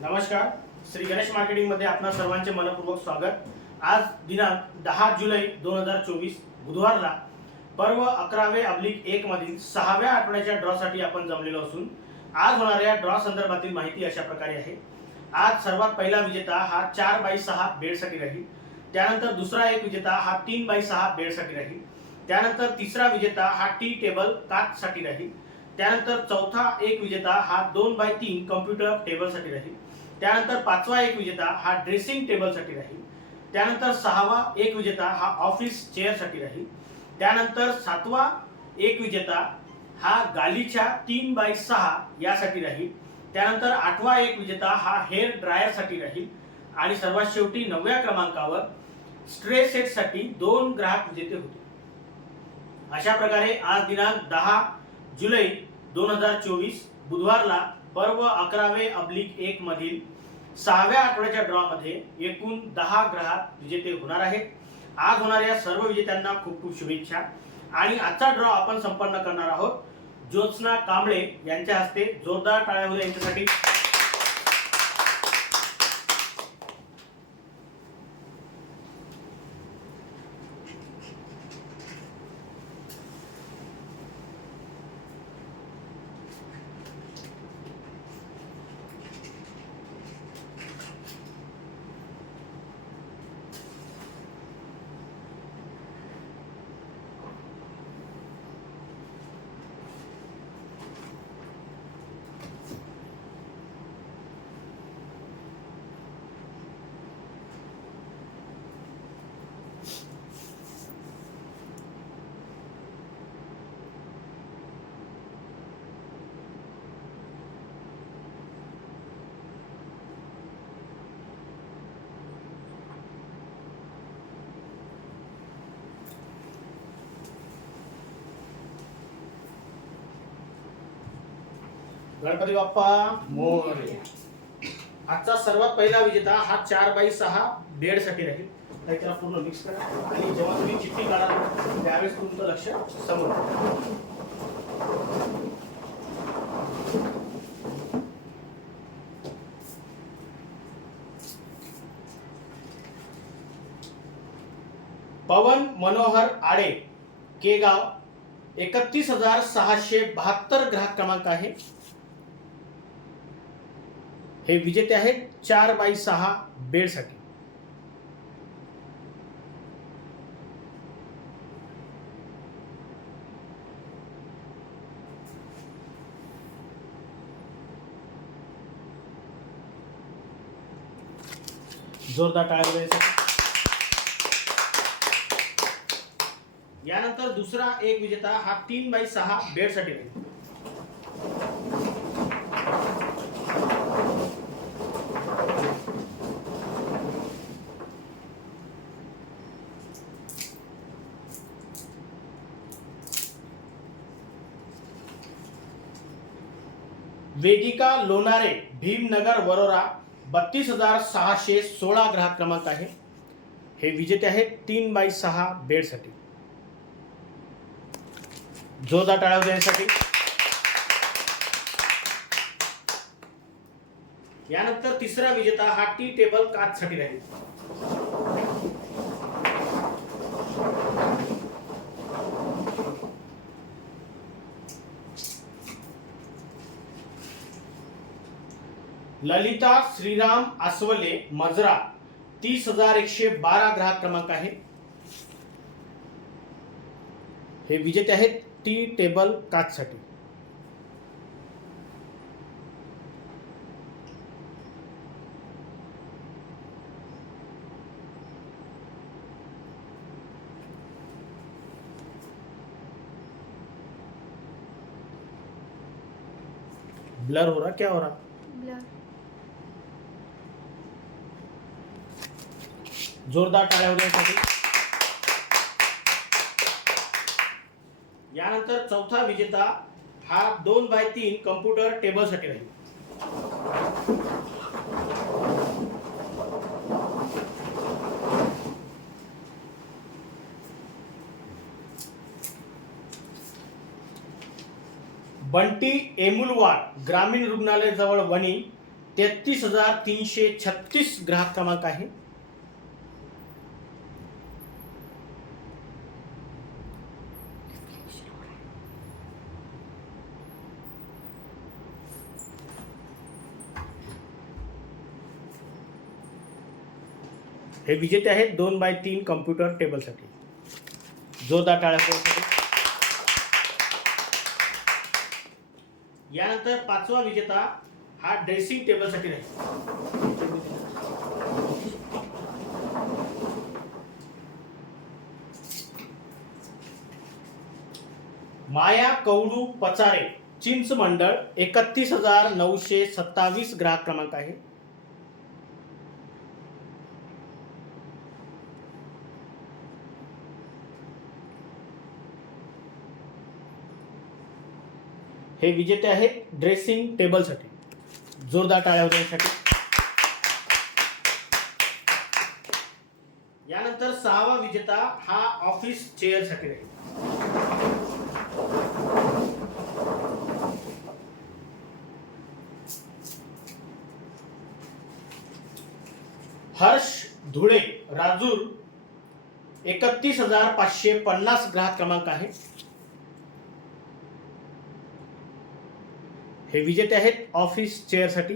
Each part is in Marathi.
नमस्कार. श्री गणेश मार्केटिंगमध्ये आपणा सर्वांचे मनपूर्वक स्वागत. आज दिनांक दहा जुलै दोन हजार चोवीस बुधवारला पर्व अकरावे अब्लिक एक मधील सहाव्या आठवड्याच्या ड्रॉ साठी आपण जमलेलो असून आज होणाऱ्या ड्रॉ संदर्भातील माहिती अशा प्रकारे आहे. आज सर्वात पहिला विजेता हा चार बाय सहा बेडसाठी राहील. त्यानंतर दुसरा एक विजेता हा तीन बाय सहा बेडसाठी राहील. त्यानंतर तिसरा विजेता हा टी टेबल काचसाठी राहील. त्यानंतर चौथा एक विजेता हा दोन बाय तीन कम्प्युटर टेबलसाठी राहील. त्यानंतर पाचवा एक विजेता हा ड्रेसिंग टेबलसाठी राहील. त्यानंतर सहावा एक विजेता हा ऑफिस चेअरसाठी राहील. त्यानंतर सातवा एक विजेता हा गालीच्या तीन बाय सहा यासाठी राहील. त्यानंतर आठवा एक विजेता हा हेअर ड्रायरसाठी राहील. आणि सर्वात शेवटी नवव्या क्रमांकावर स्ट्रे सेटसाठी दोन ग्राहक विजेते होते. अशा प्रकारे आज दिनांक दहा जुलै दोन हजार चोवीस बुधवारला पर्व अकरावे अब्लिक एक मधील सहाव्या आठवड्याच्या ड्रॉ मध्ये एकूण दहा ग्राहक विजेते होणार आहेत. आज होणाऱ्या सर्व विजेत्यांना खूप खूप शुभेच्छा. आणि आजचा ड्रॉ आपण संपन्न करणार आहोत. ज्योत्स्ना कांबळे यांच्या हस्ते जोरदार टाळ्या होऊ यांच्यासाठी. गणपती बाप्पा मोरया. आजचा सर्वात पहिला विजेता हा चार बाई सहा बेडसाठी राहील. त्याला पूर्ण मिक्स करा. आणि जेव्हा तुम्ही चिठ्ठी काढाल त्यावेळेस तुमचं लक्ष समोर. पवन मनोहर आडे केगाव एकतीस हजार सहाशे बहात्तर ग्राहक क्रमांक आहे. हे विजेते आहेत चार बाय सहा बेडसाठी जोरदार टाळ्या. यानंतर दुसरा एक विजेता हा तीन बाय सहा बेडसाठी राहील वेदिका लोणारे भीमनगर वरोरा बत्तीस हजार सहाशे सोळा ग्राहक क्रमांक आहे. हे विजेते आहेत तीन बाय सहा बेडसाठी. जोरदार टाळ्या देण्यासाठी. यानंतर तिसरा विजेता हा टी टेबल काचसाठी राहील. ललिता, श्रीराम आसवले मजरा, तीस हज़ार एकशे बारा ग्राहक क्रमांक आहे. हे विजेते आहेत टी टेबल काचसाठी. ब्लर हो रहा? क्या हो रहा? ब्लर। जोरदार टाळ्या होण्यासाठी यानंतर चौथा विजेता हा दोन बाय तीन कम्प्युटर टेबलसाठी राहील. बंटी एमुलवाड ग्रामीण रुग्णालय जवळ वणी तेहतीस हजार तीनशे छत्तीस ग्राहक क्रमांक आहे. हे विजेते आहेत दोन बाय तीन कम्प्युटर टेबलसाठी जोरदार टाळ्या यानंतर पाचवा विजेता हा ड्रेसिंग टेबलसाठी राहील. माया कौडू पचारे चिंच मंडळ एकतीस हजार नऊशे सत्तावीस ग्राहक क्रमांक आहे. हे विजेते आहेत ड्रेसिंग टेबलसाठी जोरदार टाळ्या होण्यासाठी यानंतर सहावा विजेता हा ऑफिस चेअरसाठी राहील. हर्ष धुळे राजूर एकतीस हजार पाचशे पन्नास ग्राहक क्रमांक आहे. हे विजेते आहेत ऑफिस चेअरसाठी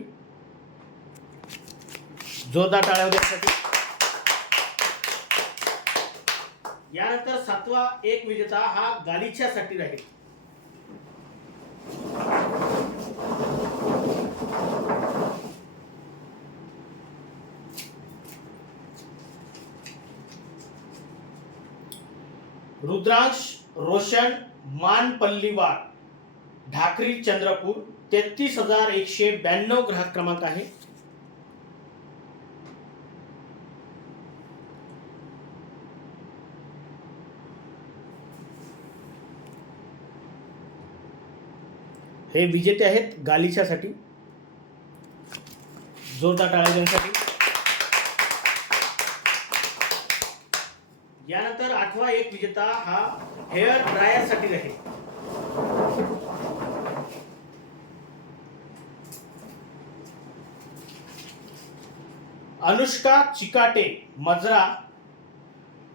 जोरदार टाळ्या देण्यासाठी. यानंतर सातवा एक विजेता हा गालिच्यासाठी राहील. रुद्रांश रोशन मान पल्लीवार ढाकरी चंद्रपूर. तेहतीस हजार एकशे ब्याण्णव ग्राहक क्रमांक आहे. हे विजेते आहेत गालिशासाठी जोरदार टाळ्यांसाठी यानंतर आठवा एक विजेता हा हेअर ड्रायरसाठी आहे. अनुष्का चिकाटे मजरा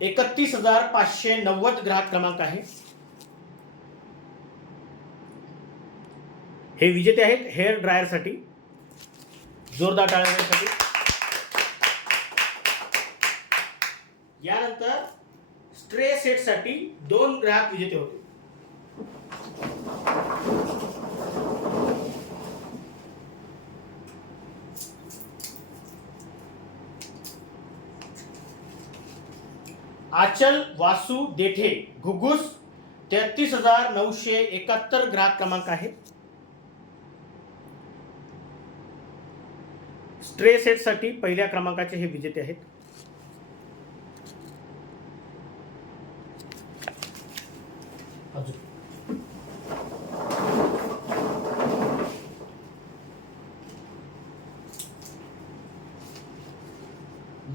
एकतीस हजार पाचशे नव्वद ग्राहक क्रमांक आहे. हे विजेते आहेत हेअर ड्रायरसाठी जोरदार टाळण्यासाठी. यानंतर स्ट्रे सेटसाठी दोन ग्राहक विजेते होते. आचल वासू देठे घुगुस तेहतीस हजार नऊशे एकाहत्तर ग्राहक क्रमांक आहे. स्ट्रे पहिल्या क्रमांकाचे हे विजेते आहेत. अजून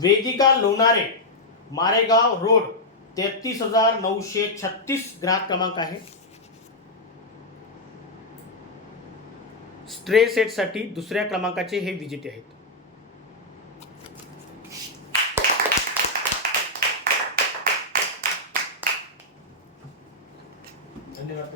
वेदिका लोणारे मारेगाव रोड तेहतीस हजार नऊशे छत्तीस ग्राहक क्रमांक आहे. स्ट्रे सेटसाठी दुसऱ्या क्रमांकाचे हे विजेते आहेत. धन्यवाद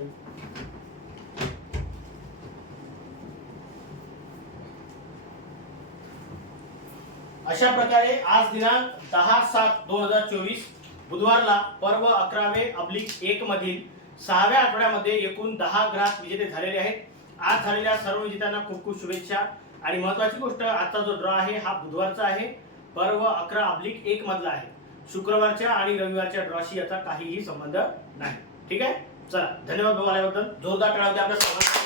अशा प्रकारे आज दिनांक दहा सात दोन हजार चोवीस बुधवारला पर्व अकरावे अब्लिक एक मधील सहाव्या आठवड्यामध्ये एकूण दहा ग्राहक विजेते झालेले आहेत. आज झालेल्या सर्व विजेत्यांना खूप खूप शुभेच्छा. आणि महत्वाची गोष्ट आजचा जो ड्रॉ आहे हा बुधवारचा आहे. पर्व अकरा अब्लिक एक मधला आहे. शुक्रवारच्या आणि रविवारच्या ड्रॉशी याचा काहीही संबंध नाही. ठीक आहे? चला धन्यवाद भाऊ आल्याबद्दल. जोरदार कळावते आपल्या सर्वांना.